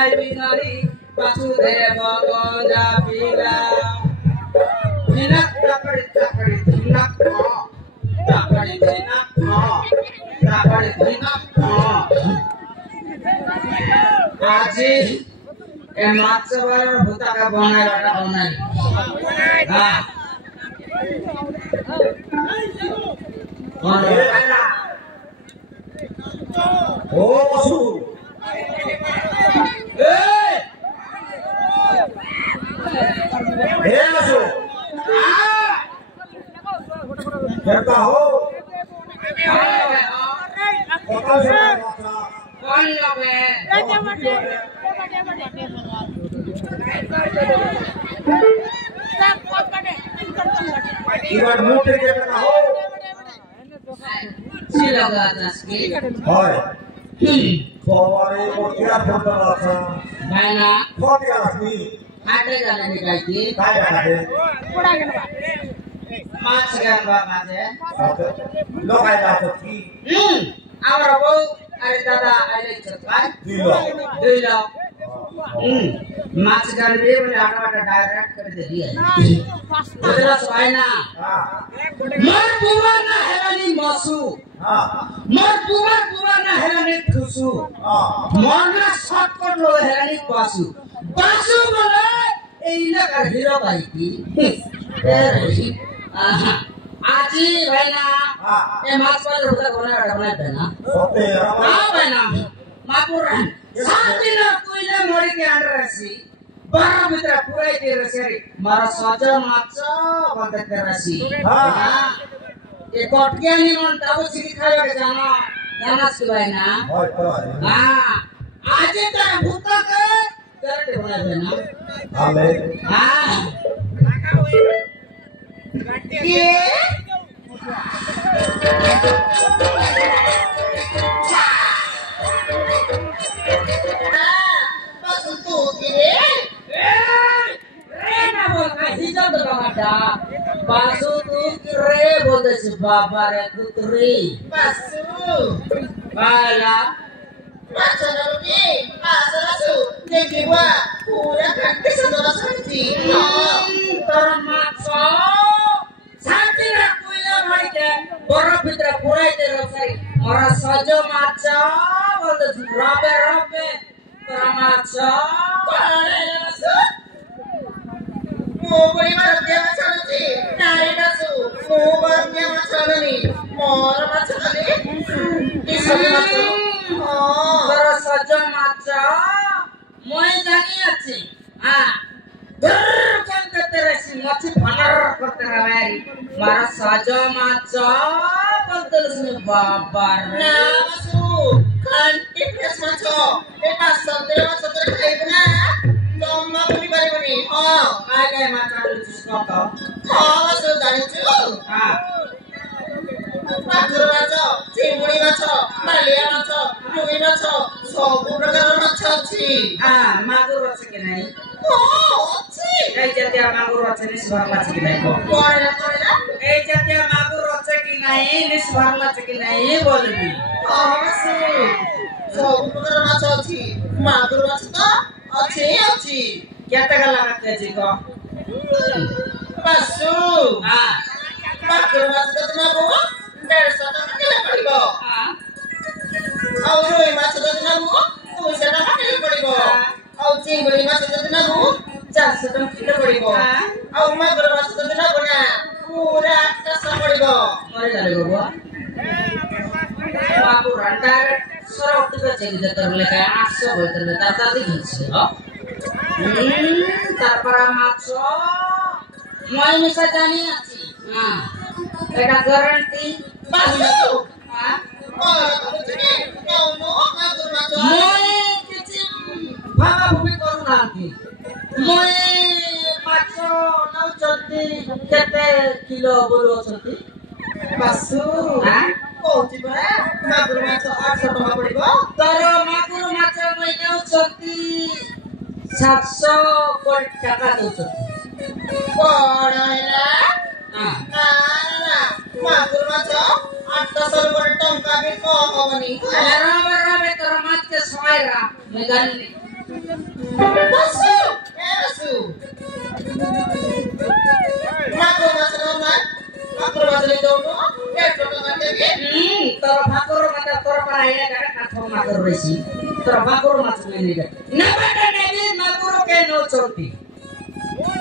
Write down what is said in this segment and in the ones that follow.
Nikolai Binari Vasudeva Gondapila Hinak takari hinak takari hinak Aji emat sebar buta ka bonai rada bonai Oh, masuk. Masuk. Siapa ho? Iwan muter kita ho. Silaga atasnya. Hai. Bawari mutiara berdarah. Mana? Kotia rasmi. Ada jalan di kaki. Kaya ada. Mas kan bapak ya. Lo kaya dapat ki. Amar bau ada dada ada cepat. Dilo. Mas kan dia punya anak direct kerja dia. Terus mana? Mar bukan helani masu. Mar bukan helani khusu. Marna shortcut lo helani basu. Basu mana? Ini kan hero baiki. Aji bhayna mas par ruta kona bhayna bhayna mapuran satina tuile mori ke andar rasi bara mitra purai ke rasi mara saja macha bande ke rasi ye kotke ni mon tabu siki khaya ke jana su bhayna aji ta bhuta ke करते बना देना आमें ये बस तू ये रे ना बोल कैसी जब दबाता बासु तू रे बोलते से बाबा रे कुतरी बासु बाला Masalahnya, masalahku, jadi wah, udah kan kesentuhan santi. Termasuk santi aku yang mereka borok fitra purai terusai, orang saja macam, untuk rabe, termasuk. Mau beli macam dia macam ni, nari nasu, mau beli dia macam ni, mau macam ni, isami macam. Terus saja macam, mau jadi aja, berkan keterasi macam panar keterawari, marah saja macam, terus ni babar. Nah, masuk, kan tipis macam, pasal dia macam terkait na, lama beri, ada macam lucu sekali, masuk dari tu, Matur macho, cimuri macho, malia macho, rugi macho, sobu prakar macho ci. Matur macho kinai. Ci. Jatia matur macho ni sbar macho kinai ko. Kora. Jatia matur macho kinai ni sbar macho kinai bolbi. Masu. Sobu prakar macho ci. Matur macho ta, achi. Kata kala kata ci ko. Masu. Matur macho ta na ko. Bersama kita pergi go. Auru mas sudah tenagu, tu sudah pergi pergi go. Aur cinggu mas sudah tenagu, jas sudah kita pergi go. Aur mager mas sudah tenagu na, pura kasar pergi go. Mari dari go. Aku rantar sorok juga jadi terleka aso terleka tadi gitu. Tarpara macho, mau ini saja nih aci. Eka garanti. Masuk. Moi kecil, bapak bumi koru nanti. Moi macho nau canti, kete kilo bolu canti. Masuk. Oh, tiba. Magur macho 800 टका पड़ेगा. Taro magur macho moi nau canti 700 टका दो canti. Bora era. Magur macho 800 टका भी कम होनी. रामे तोर माच के समय रा मेगानी Basu, basu. Makro masalah mana? Makro masalah itu apa? Foto mata ni. Makro mata peraya kan makro makro resi. Makro masalah ini kan. Nama ni makro ke no choti.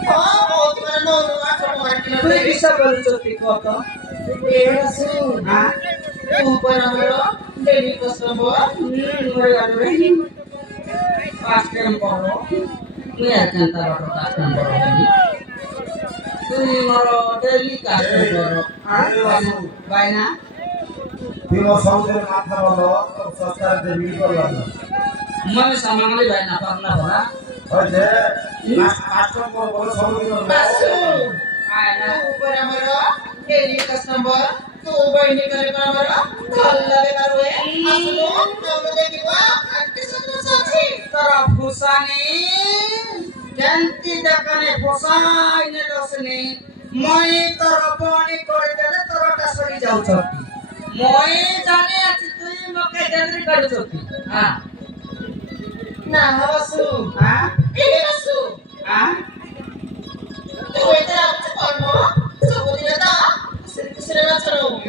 Oh, gimana no makro makro? Tu bisa baru choti kau tu. Basu. Ah. Upar amaro daily customer. Mereka tu ni. Paskan poro. Ni akan taruh paskan poro ini. Tui moro daily customer. Ah, baina. Tino saudara mata bolo, sasar dewi bolo. Mana sama kali baina pernah bola. Oke, paskan poro saudara. Basu. Baina. Upar amaro daily customer. Tu baini kare amaro. Thalla de karwe. Aslo, namu dekhi ba. Ante satu sachi. Tara phusani. Janti dakane phusai ne dosne. Moi tara pani kore dele tara ta sori jau choti. Moi jane achi tui moke jandri karu choti. Ha. Na basu. Ha? Basu. Ha? Tu eta achi kormo. Sabudina ta. Sirna charo.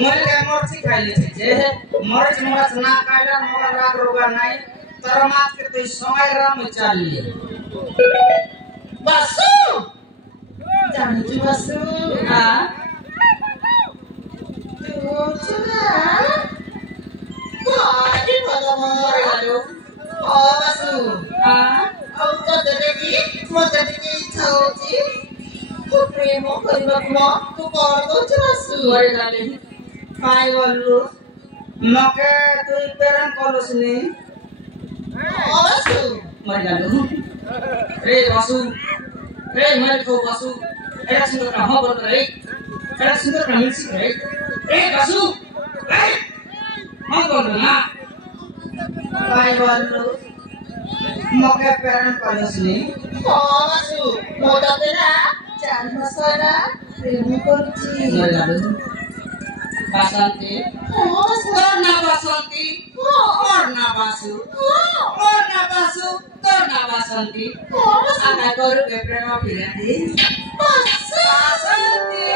Moi le morchi khaile che. Morchi mora na kaila mora rag roga nai. Tara mat ke tui samay ram chali. Basu. Jangan cuma suka, cuma, kau di mana mau? Oh basu, kau tak terjadi, mau terjadi tahu sih? Kau premo, kau mau, kau kau cuma suka. Kai walu, maka tu perang kolus ni. Oh basu, mereka tu, basu, mereka basu. Era sudah kamu berterai, era sudah kami sih, basu, mau berdengar, Taiwan lu, mau ke perang panas ni, oh basu, mau datang jangan masalah, terima kasih. Basanti, warna basanti, warna basu, warna basu, warna basanti, anak baru ke perang pilih. Basanti.